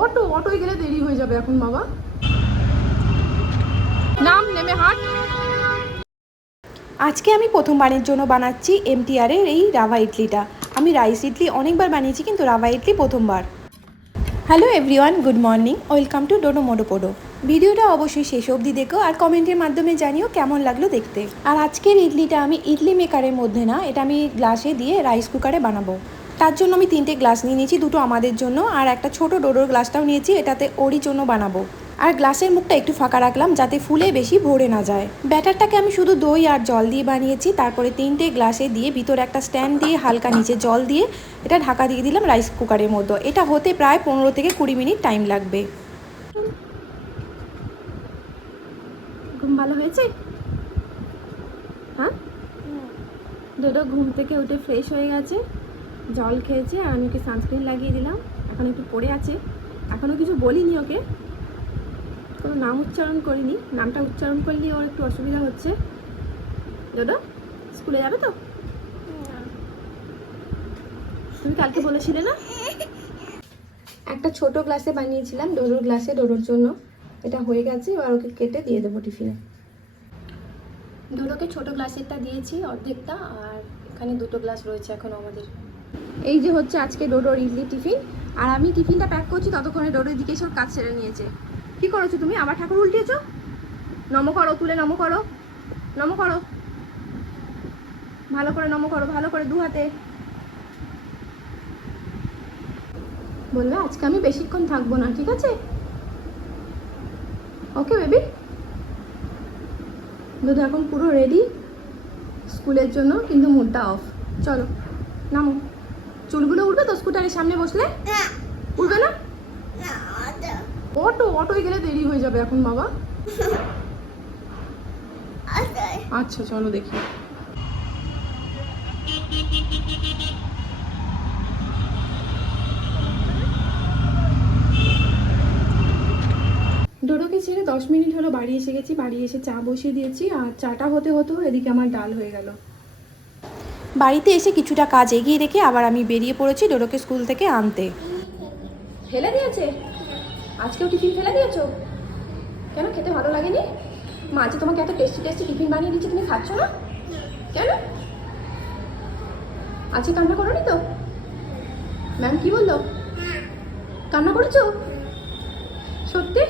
Auto, অটোয় গেলে দেরি হয়ে যাবে এখন, বাবা। নাম, নেমে হাট আজকে আমি প্রথমবারের জন্য বানাচ্ছি এমটিআরের এই রাভা ইডলিটা। আমি রাইস ইডলি অনেকবার বানিয়েছি, কিন্তু রাভা ইডলি প্রথমবার। Hello everyone, good morning. Welcome to Dodo মোডোপোডো ভিডিওটা অবশ্যই শেষ অবধি দেখো আর কমেন্টের মাধ্যমে জানিও কেমন লাগল দেখতে। আর আজকের ইডলিটা আমি ইডলি মেকারের মধ্যে না, এটা আমি গ্লাসে দিয়ে রাইস কুকারে বানাবো। তার জন্য আমি তিনটে গ্লাস নিয়ে নিয়েছি, দুটো আমাদের জন্য, আর একটা ছোট ডোডোর গ্লাসটাও নিয়েছি, এটাতে ওরই জন্য বানাবো। আর গ্লাসের মুখটা একটু ফাঁকা রাখলাম যাতে ফুলে বেশি ভরে না যায়। ব্যাটারটাকে আমি শুধু দই আর জল দিয়ে বানিয়েছি, তারপরে তিনটে গ্লাসে দিয়ে ভিতরে একটা স্ট্যান্ড দিয়ে হালকা নিচে জল দিয়ে এটা ঢাকা দিয়ে দিলাম রাইস কুকারের মধ্যে। এটা হতে প্রায় পনেরো থেকে কুড়ি মিনিট টাইম লাগবে। ঘুম ভালো হয়েছে? হ্যাঁ? ডোডো ঘুম থেকে উঠে ফ্রেশ হয়ে গেছে। জল খেয়েছে আর আমি ওকে সানস্ক্রিন লাগিয়ে দিলাম। এখন একটু পড়ে আছে। এখনও কিছু বলিনি ওকে। কোনো নাম উচ্চারণ করিনি। নামটা উচ্চারণ করলে ওর একটু অসুবিধা হচ্ছে। ডোডো, স্কুলে যাবে তো? তুমি কালকে বলেছিলে না? একটা ছোট গ্লাসে বানিয়েছিলাম ডোডোর গ্লাসে, ডোডোর জন্য। এটা হয়ে গেছে, এবার ওকে কেটে দিয়ে দেবো টিফিনে। ডোডোকে ছোট গ্লাসেরটা দিয়েছি অর্ধেকটা, আর এখানে দুটো গ্লাস রয়েছে এখন আমাদের। এই যে হচ্ছে আজকে ডোডোর ইডলি টিফিন, আর আমি টিফিনটা প্যাক করছি ততক্ষণে ডোডোর দিকে সব কাজ ছেড়ে নিয়েছে। কি করেছ তুমি? আবার ঠাকুর উল্টিয়েছো? নম করো, তুলে নম করো। নম করো। ভালো করে নম করো, ভালো করে দু হাতে। বলবে আজকে আমি বেশিক্ষণ থাকব না, ঠিক আছে? ওকে বেবি দুধ এখন পুরো রেডি স্কুলের জন্য কিন্তু মুডটা অফ চলো, নামো। চুলগুলো উঠবে তো স্কুটারের সামনে বসলে? উঠবে না? অটো অটোয় গেলে দেরি হয়ে যাবে এখন বাবা। আচ্ছা চলো দেখি। ডোডোকে ছেড়ে দশ মিনিট হলো বাড়ি এসে গেছি বাড়ি এসে চা বসিয়ে দিয়েছি আর চাটা হতে হতো এদিকে আমার ডাল হয়ে গেল। বাড়িতে এসে কিছুটা কাজ এগিয়ে রেখে আবার আমি বেরিয়ে পড়েছি ডোডোকে স্কুল থেকে আনতে। ফেলে দিয়েছে? আজকেও টিফিন ফেলে দিয়েছ? কেন খেতে ভালো লাগেনি? মা, আজকে তোমাকে এত টেস্টি টেস্টি টিফিন বানিয়ে দিচ্ছে তুমি খাচ্ছ না? কেন? আজকে কান্না করোনি তো? ম্যাম কি বলল? কান্না করেছ? সত্যি?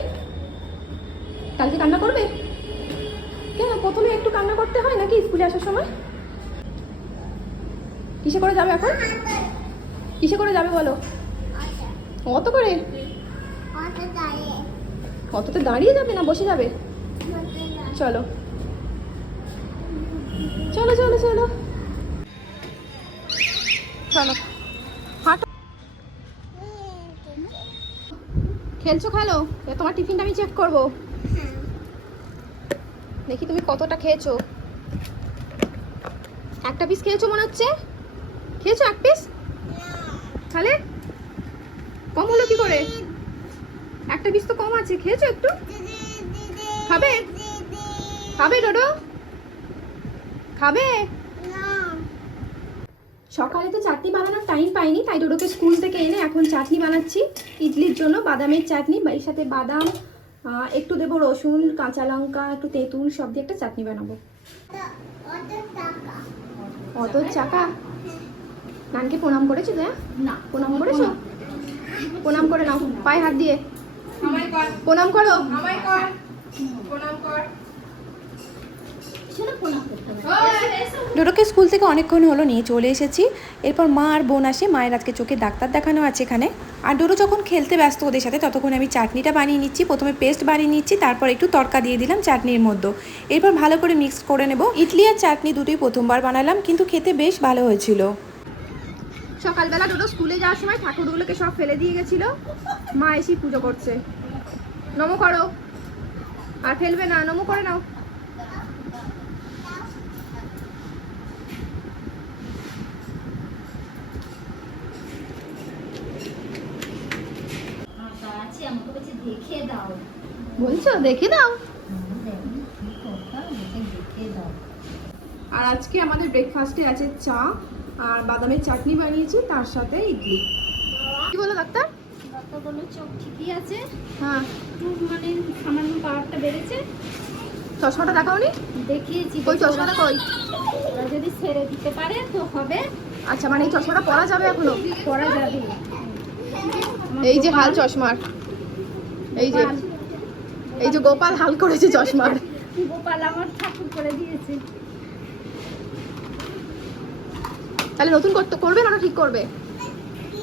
কালকে কান্না করবে? কেন, প্রথমে একটু কান্না করতে হয় নাকি স্কুলে আসার সময়? কিসে করে যাবে এখন? কিসে করে যাবে বলো? অত করে? অতটা দাঁড়িয়ে যাবে না? বসে যাবে? চলো। চলো চলো চলো। চলো। হাঁটো। খেলছো খেলো? তোমার টিফিনটা আমি চেক করব। দেখি তুমি কতটা খেয়েছো। একটা পিস খেয়েছো মনে হচ্ছে? খেয়েছো এক পিস তাহলে? কম হলো কি করে? একটা পিস তো কম আছে খেয়েছো একটু? খাবে? খাবে ডোডো? খাবে? সকালে তো চাটনি বানানোর টাইম পাইনি তাই ডোডোকে স্কুল থেকে এনে এখন চাটনি বানাচ্ছি। ইডলির জন্য বাদামের চাটনি বা এর সাথে বাদাম একটু দেবো রসুন কাঁচা লঙ্কা একটু তেঁতুল সব দিয়ে একটা চাটনি বানাবো। অত চাকা নানকে প্রণাম করেছ দয়া না। প্রণাম করেছ? প্রণাম করে নাও। পায়ে হাত দিয়ে। প্রণাম করো। সেটা প্রণাম করতে হবে। ডোডোকে স্কুল থেকে অনেকক্ষণ হলো নিয়ে চলে এসেছি। এরপর মা আর বোন আসে মায়ের আজকে চোখে ডাক্তার দেখানো আছে এখানে। আর ডোডো যখন খেলতে ব্যস্ত ওদের সাথে ততক্ষণ আমি চাটনিটা বানিয়ে নিচ্ছি। প্রথমে পেস্ট বানিয়ে নিচ্ছি তারপর একটু তরকা দিয়ে দিলাম চাটনির মধ্যে। এরপর ভালো করে মিক্স করে নেব। ইডলি আর চাটনি দুটোই প্রথমবার বানালাম কিন্তু খেতে বেশ ভালো হয়েছিল। সকালবেলা ডোডো স্কুলে যাওয়ার সময় ঠাকুরগুলোকে সব ফেলে দিয়ে গেছিল। মা এসে পুজো করছে। নমো করো। আর ফেলবে না নমো করে নাও। বলছে দেখে দাও। আর আজকে আমাদের ব্রেকফাস্টে আছে চা। আর বাদামের চাটনি বানিয়েছি তার সাথে ইডলি। কি বলো ডাক্তার? এতগুলো চোখ ঠিকই আছে। হ্যাঁ। একটু মানে সামান্য পাওয়ারটা বেড়েছে। চশমাটা দেখাওনি? দেখিয়েছি কই চশমাটা কই? ওরা যদি ছেড়ে দিতে পারে তো হবে। আচ্ছা মানে এই চশমাটা পরা যাবে এখনও? যাবে। এই যে হাল চশমার। এই যে এই যে গোপাল হাল করেছে চশমার। গোপাল আমার ঠাকুর করে দিয়েছে। তাহলে নতুন করতে করবে না ওটা ঠিক করবে?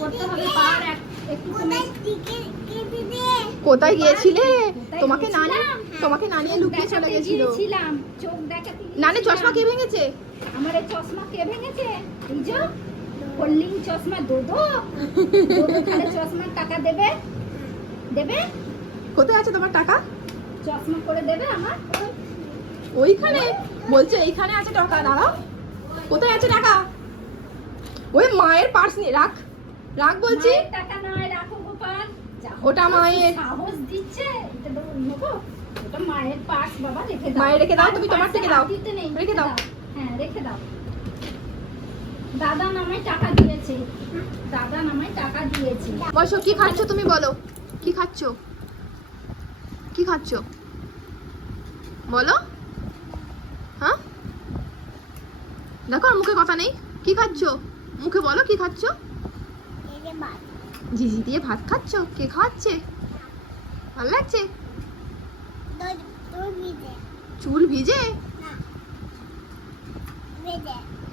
করতে হবে পাওয়ার একটু কোথায় গিয়েছিলে? তোমাকে না নিয়ে তোমাকে না নিয়ে লুকিয়ে চলে গেছিল। চোখ দেখাতে নানি। চশমা কে ভেঙেছে? আমার এই চশমা কে ভেঙেছে? এই যে হোল্ডিং চশমা দোদো। দোদো তাহলে চশমার টাকা দেবে? দেবে? কোথায় আছে তোমার টাকা? চশমা করে দেবে আমার? ওইখানে। বলছে এইখানে আছে টাকা দাঁড়াও। কোথায় আছে টাকা? ওই মায়ের পার্স নিয়ে রাখ। রাখ বলছি। টাকা নয় রাখো গোপাল। ওটা মায়ের। সাহস দিচ্ছে এটা তো ওটা মায়ের পার্স বাবা রেখে দাও। মায়ের রেখে দাও, তুমি তোমার থেকে দাও। নেই, রেখে দাও। হ্যাঁ রেখে দাও। দাদা নামায় টাকা দিয়েছে। দাদা নামায় টাকা দিয়েছে। বসো কি খাচ্ছ তুমি বলো। কি খাচ্ছ? কি খাচ্ছ? বলো। হ্যাঁ? দেখো আর মুখে কথা নেই। কি খাচ্ছ? মুখে বলো কি খাচ্ছ? জিজি দিয়ে ভাত খাচ্ছ? কে খাওয়াচ্ছে? ভালো লাগছে? চুল ভিজে?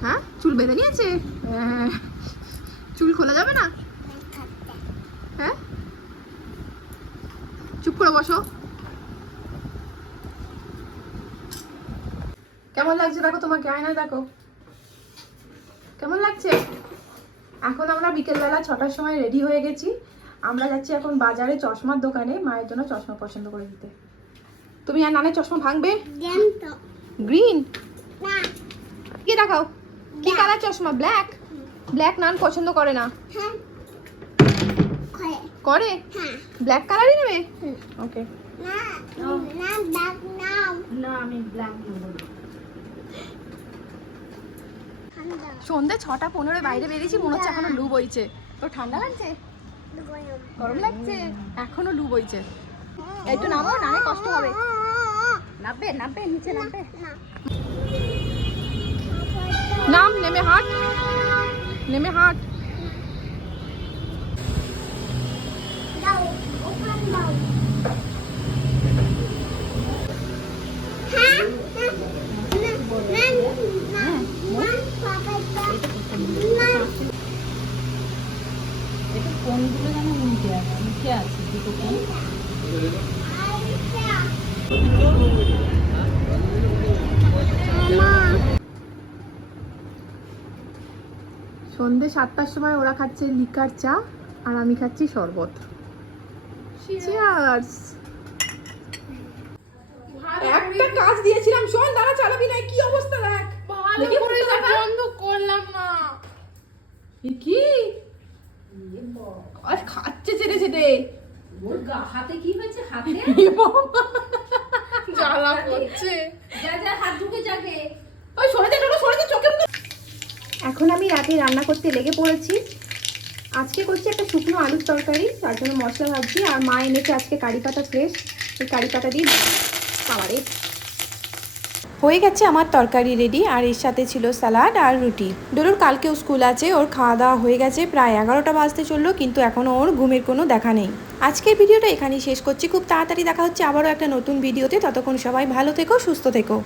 হ্যাঁ? চুল বেঁধে নিয়েছে? হ্যাঁ। চুল খোলা যাবে না? হ্যাঁ? চুপ করে বসো। কেমন লাগছে দেখো তোমাকে? আয়নায় দেখো। কেমন লাগছে? এখন আমরা বিকেলবেলা ছটার সময় রেডি হয়ে গেছি। আমরা যাচ্ছি এখন বাজারে চশমার দোকানে মায়ের জন্য চশমা পছন্দ করে দিতে। তুমি আর নানের চশমা ভাঙবে? গ্রিন কি দেখাও? কি কালার চশমা? ব্ল্যাক ব্ল্যাক নান পছন্দ করে না। করে। ব্ল্যাক কালারই নেবে? ওকে না আমি ব্ল্যাক নেব না। সন্ধ্যে ছটা পনেরো বাইরে বেরিয়েছি, মনে হচ্ছে এখনও লু বইছে। তো ঠান্ডা লাগছে? গরম লাগছে? এখনও লু বইছে। একটু নামো না কষ্ট হবে। নামবে নামবে, নিচে নামবে। নাম, নেমে হাট। নেমে হাট। কোনগুলো যেন উল্টে আছে? উল্টে আছে দুটো কোন? সন্ধ্যে সাতটার সময় ওরা খাচ্ছে লিকার চা আর আমি খাচ্ছি শরবত! একটা কাজ দিয়েছিলাম শোন দাঁড়া চালাবি না কি অবস্থা দেখ। করে বন্ধ করলাম না। কি? আজ খাচ্ছে ছেড়ে ছেড়ে। ওর গা- হাতে কি হয়েছে? হাতে? জ্বালা করছে। যা যা হাত ঢুকে যাবে ওই সরে দে টোটো সরে দে চোখে এখন আমি রাতে রান্না করতে লেগে পড়েছি। আজকে করছি একটা শুকনো আলুর তরকারি তার জন্য মশলা ভাবছি আর মা এনেছে আজকে কারি পাতা ফ্রেশ এই কারি পাতা দিয়ে খাবারে হয়ে গেছে আমার তরকারি রেডি আর এর সাথে ছিল স্যালাড আর রুটি। ডোলোর কালকেও স্কুল আছে, ওর খাওয়া দাওয়া হয়ে গেছে, প্রায় এগারোটা বাজতে চলল, কিন্তু এখনও ওর ঘুমের কোনো দেখা নেই। আজকের ভিডিওটা এখানেই শেষ করছি, খুব তাড়াতাড়ি দেখা হচ্ছে আবারও একটা নতুন ভিডিওতে ততক্ষণ সবাই ভালো থেকো, সুস্থ থেকো।